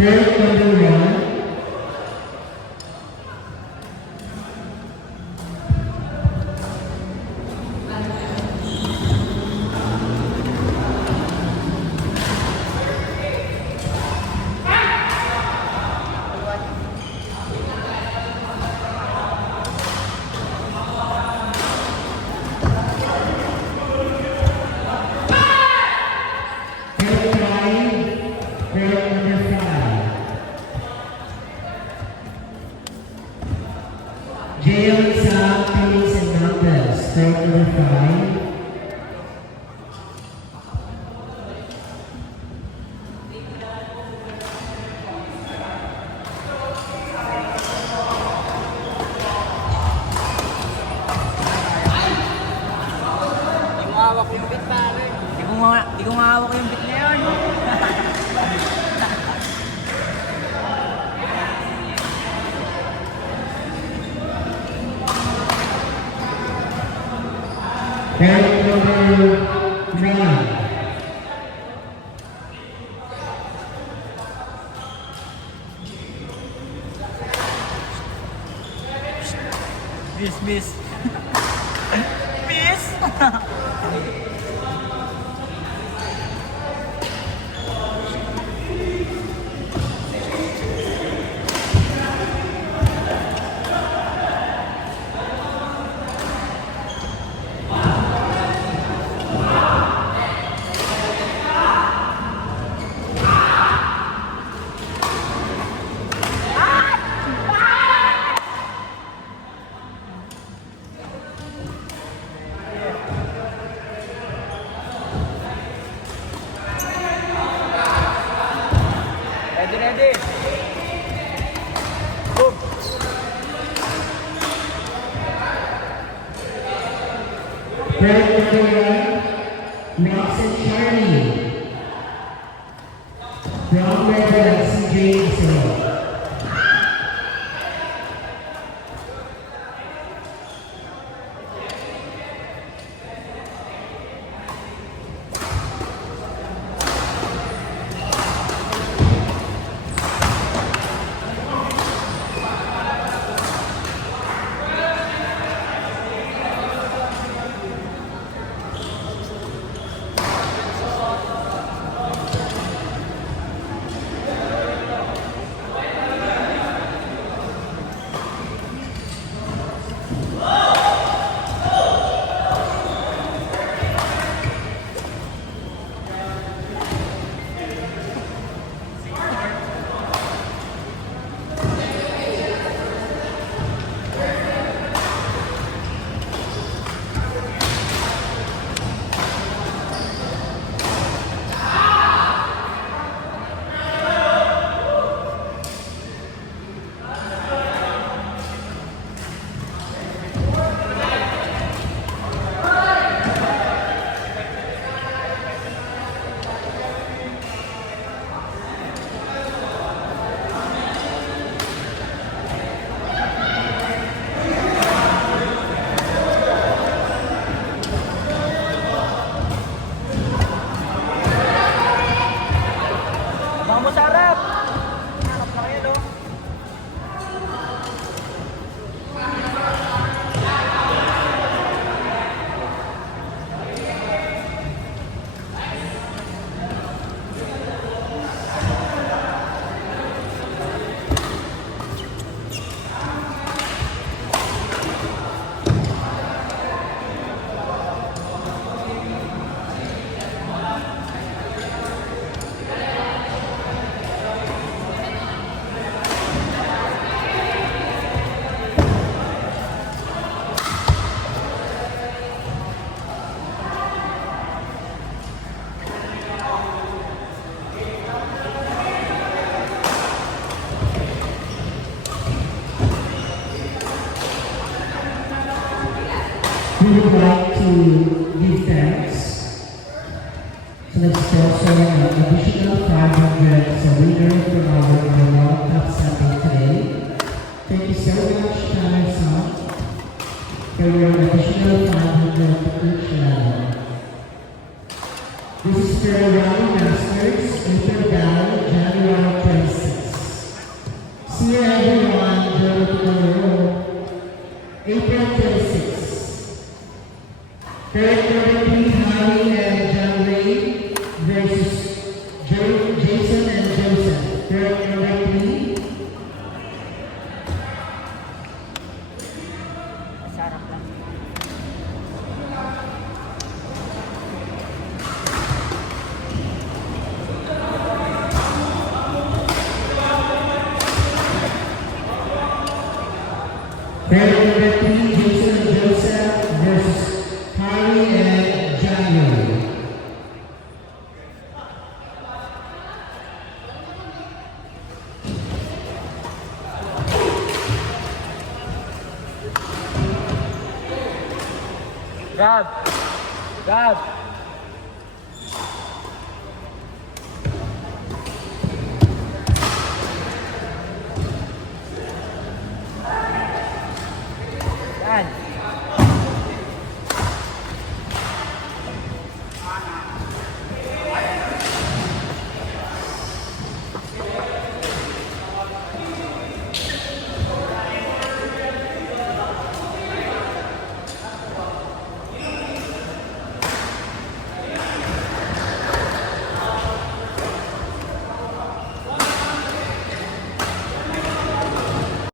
Third number 1. Jayon Sam, Phillies and Numbers, start number 5. Hawak ko yung bit pare. Di ko mahawak yung bit na yun. Third number 9. Miss. Miss. Ready. Boom. Third number 1, Nelson Charlie. Brown Rebel, CJ Isel. Vamos sa harap. Harap na kayo, no? We would like to give thanks to the sponsor of additional 500 as a winner from our World Cup Sunday today. Thank you so much, Tyler Song, for your additional 500 to each level. This is for Rally Masters, April Valley, January 26. 26. Third number 3, Harry and John Ray versus Jason and Joseph. Third number 3. Sarap lang. Third number 3, Jason and Joseph versus Harry and John Ray. Gab! Gab! Yan!